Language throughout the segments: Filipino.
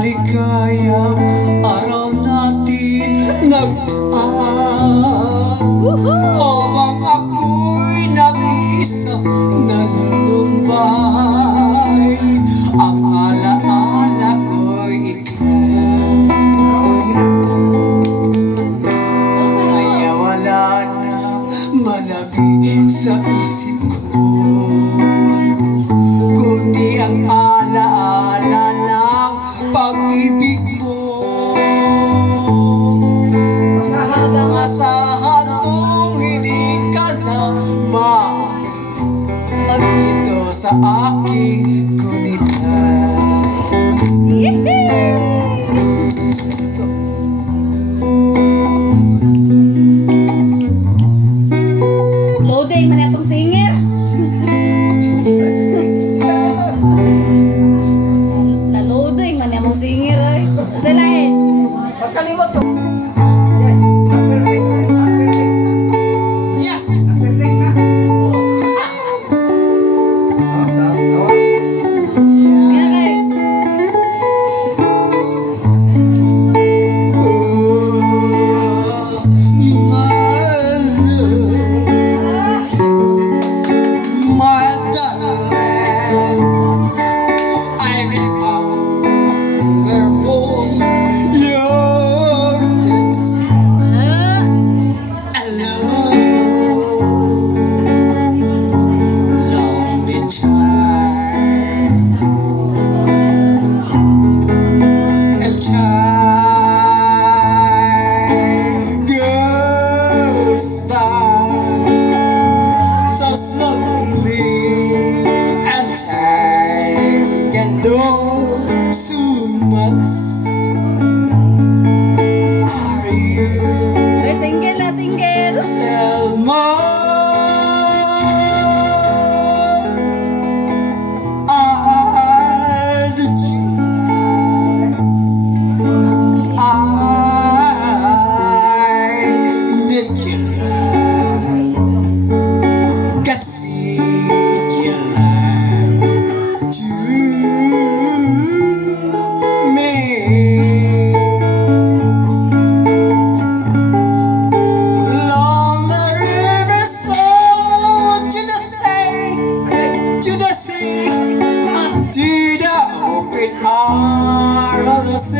maligayang araw natin nagtaan. Habang ako'y nag-iisa nanunumbay, ang alaala ko'y ikaw. Kaya wala na malagi sa isip ko, kundi ang alaala ng pag-ibig mo. Asahan mong hindi ka na ito sa aking kunitan. Loading man itong singer. Loading man itong singer ay. Sa lain. Pagkalimot to. Yes! Perfect na. Tawa. Kaya kay. Ah. So much are you Ay, single na single. still more? I did you I did you love? Got sweet you love to me. Long the rivers flow to the sea, to the sea, to the open arms of the sea.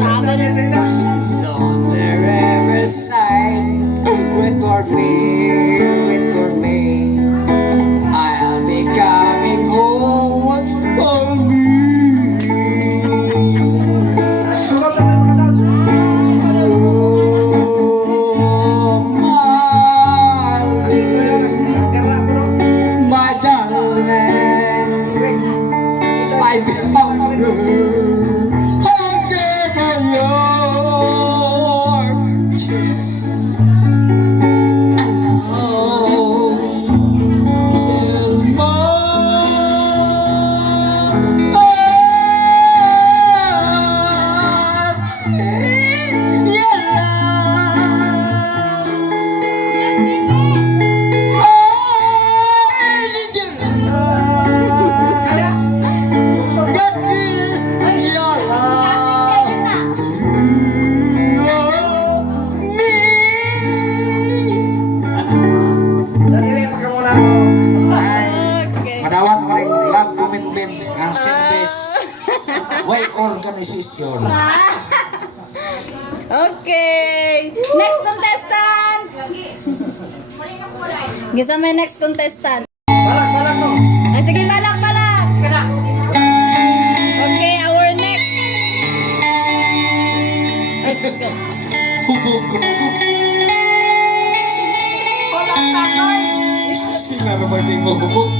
Long the riverside, wait for me, I'll be coming home for me. My darling, I hunger for your kiss alone till morning. Your Sarili ka muna ako. Okay. Madawat mo rin love commitment ang service way organization. Okay. Next contestant. Gisa may next contestant. Balak no. Ay, sige, balak. Kana. Okay, our next. Ay, let's go. hubog. Balak tatay. Sila naman yung hubog.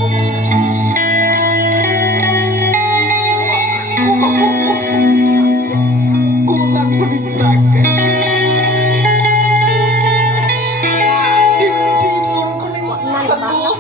Kulang kunintagan. Dimdimon ko ni tatlo.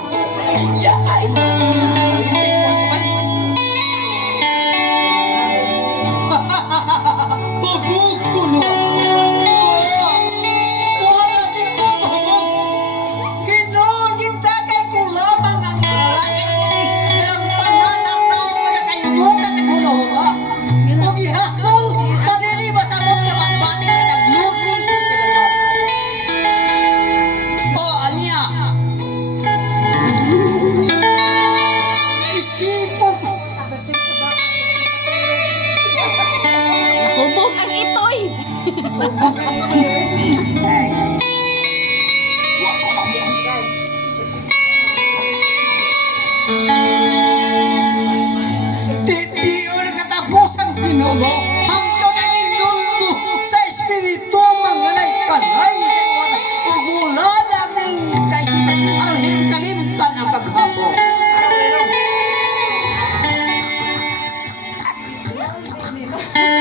Hubog ang itoy. Ay. Wa ko mo. Titiyo na katapos ang tinulo, hanggang ang inulbo sa espiritu mga kanay sa iwata. Ug mula naming kaisipan, ang hinkalimtan ang kaghapon.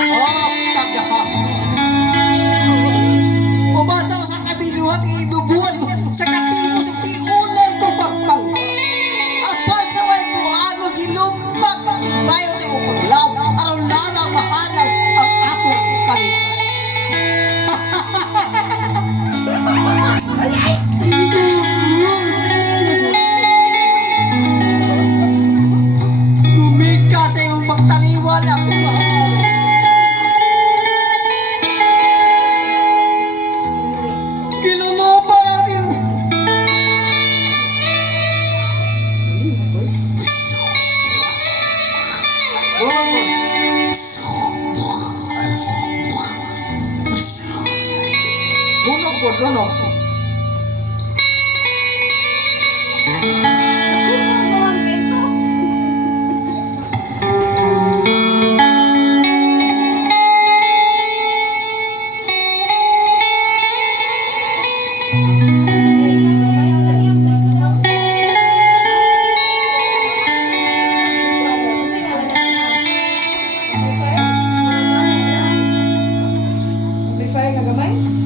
Oh, kaghapon. Ubasa ko sa kabiluhat, idubuhan ko sa katimos at tiunay ko pagpangga. Apan sa way buhagon, gilumbag ang tigbayon sa upaglaw, aron lamang mahanaw ang akong kalit. Gumika sa iyong pagtaliwan ako mahal. Kilulupa natin. Lunog po, lunog.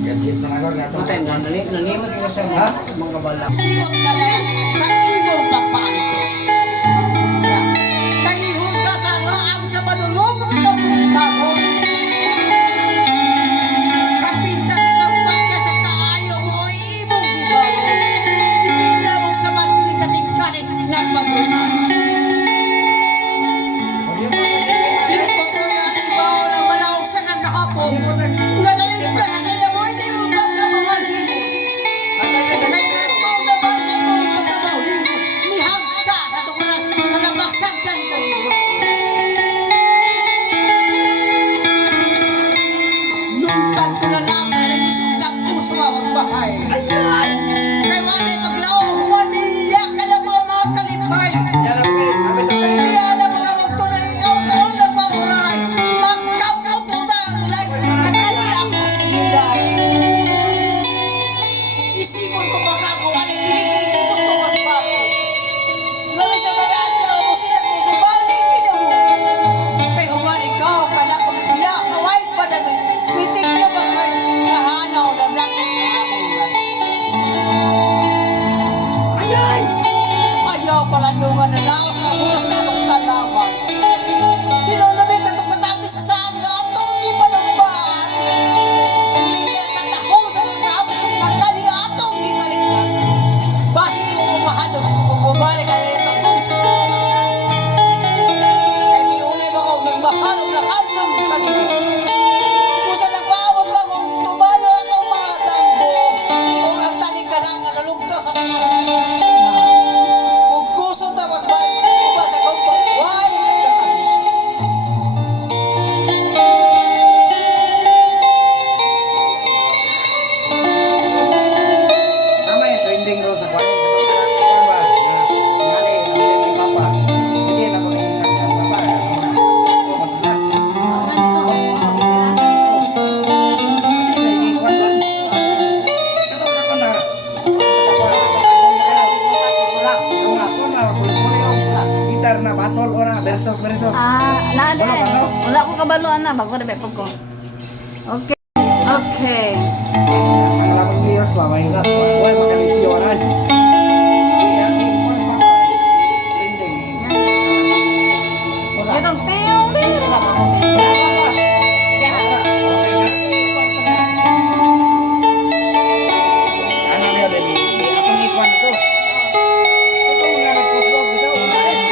Gadget na ako gato. Nanimot ko sa mga bala. Siyot na lang sa ibong pagpaantos. Nangihul ka sa laang sa panulong ng tagong. Kapinta sa kampanya sa kaayo mo ay ibong gibalos. Ibinawag sa matiling kasing-kasing nagmagunan. Dinis ko to yung ibaw ng malawag sa kagahapon. Nalalim ka sa saya mo ay sinubag ka mga himon. Kaya ito naman sa imong pagkabawi, nihagsa sa tukuran sa napagsagdan ng iba. Nungkan ko na lang na nanisugdag ko sa mga magbahay. Ayan! Kay manay paglaong, maniyak ka na po mga kalipay. Kaya na mga magtunay, ang taon na pauray, magkapot mo tayo ulay, nakaliyak ko hinday. Isipon ko baka ako anong piligil ko gusto magpapo. Lami sa maraan na ako sinak mo sa bali kinamu. Kay human ikaw, kana ko bigla sa white pa na mitik niya ba kayo kahanaw na blanket na akong life. Ayay! Ayaw palandungan na laos sa hulas sa atong talaman. Tinunamig katong katabi sa saan nga atong ipanagpaan. Nagliya ka tahong sa mga magkani atong gitaligdan. Basi di mo mamahadog kung bumalik ka na itong konsumo. Kaya di unay ba ko nagmahalog na kanang kanina. Kung sa nagpawag ka kung tumalo atong mga dambo, kung ang talig ka lang nga nalugtas sa mga kung gusto na magbalik, kung ba sa kong pagwalit ka tabi siya. Nama yung trending ro sa kwan. Kwan ba? Ngali, ang ni Papa. Hindi na ko na isang kang Papa. Ako matunan. Hindi na yung kwan doon. Kato ako na. Gitar na battle o na versus. Wala Wala ka, no? Wala ko kabaloan na bago na bepog ko. Okay. Okay. Ang lamang players ba? Mahirap. Wala makalipyo na. Trending. Itong tiyong tiyong. Ano niya din atong ikwan ito. Ito mga nagpost-post bitaw. Wala ito.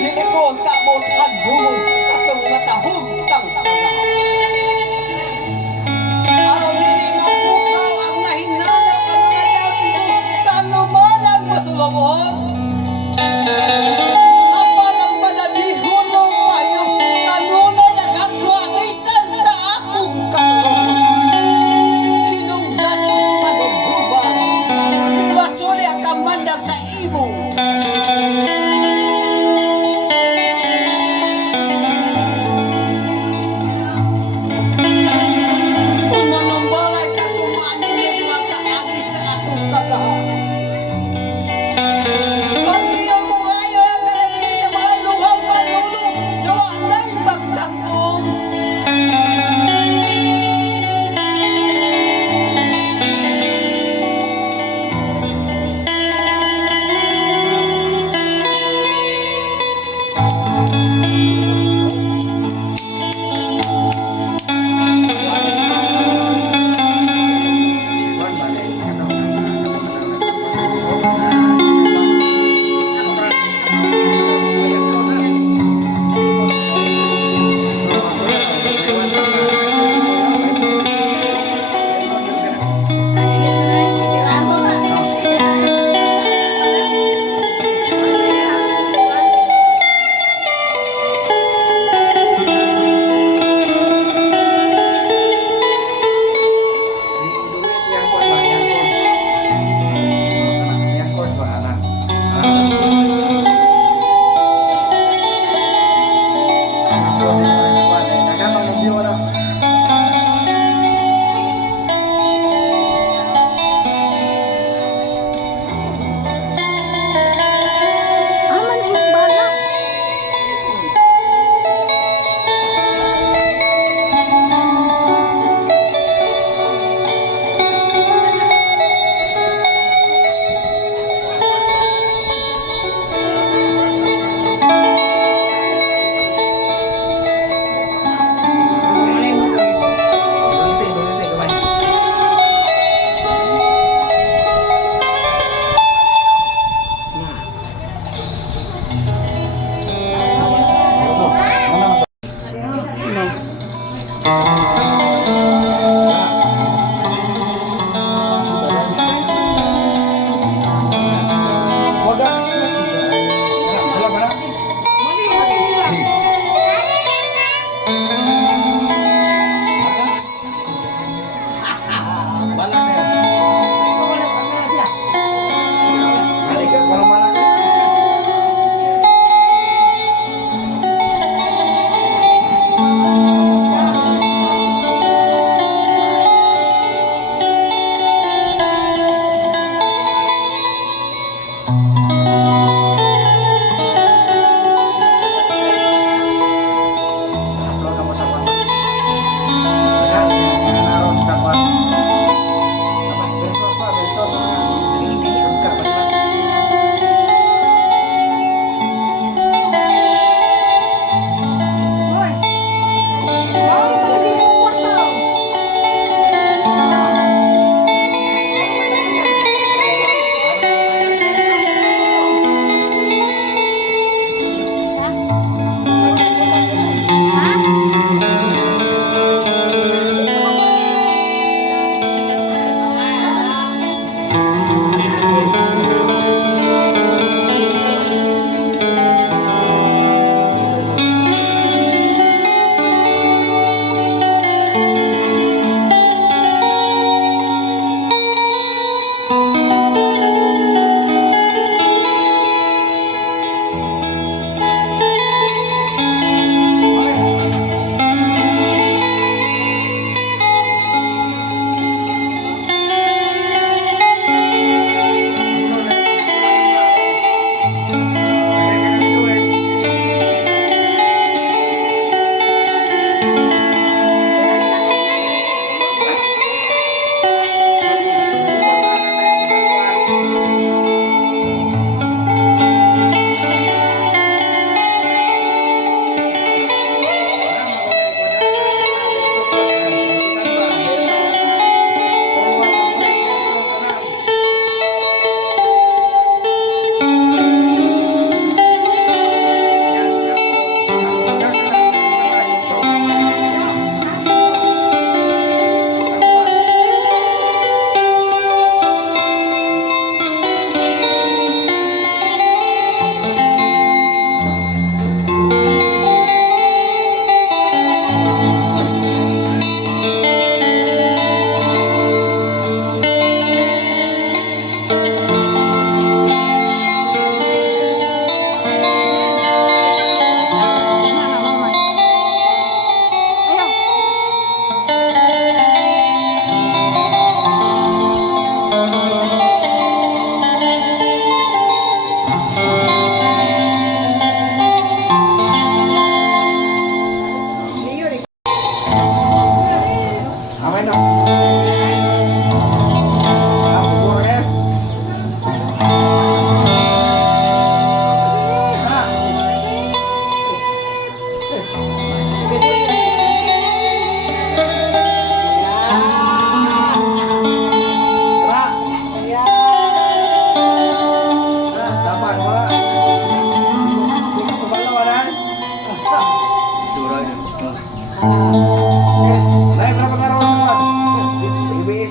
Dili ko ang kabot hadungol katong matahong tang tagahapon. Aron nini mapukaw ang nahinala Wala na yan. Halika, para malaki. Upload na mo sa kwan. Wala, naroon sa kwan. Besos pa, besos na. Ka, basta. Amin na. Ako po rin. Tapan mo. Hindi ko tubalawan, ha? Nay, berapa karo semua?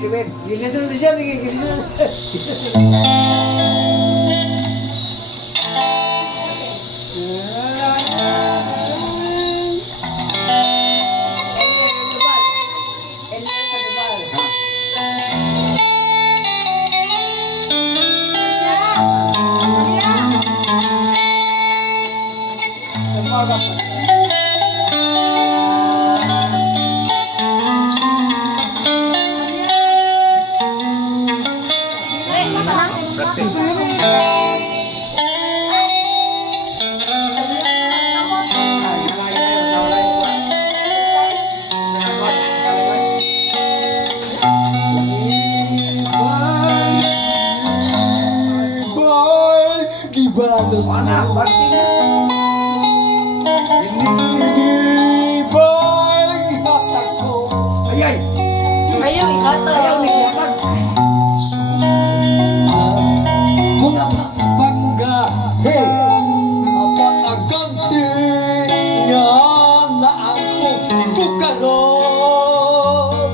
Ibin. Gini sudah siap, gini sudah siap. Gibalos Mana? mo. Banting na. Inibay gihatag ko. Ayay! Ayaw, ikata. Ayaw ni Kuwatan. Mga bangga. Hey! Apa aganti nga na ako kukaroon.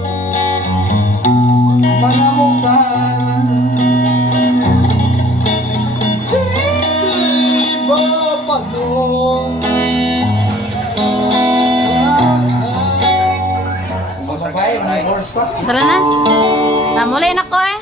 Panamutan. Di ba panong Babae, horse pa. Tara na. Muli na ko eh.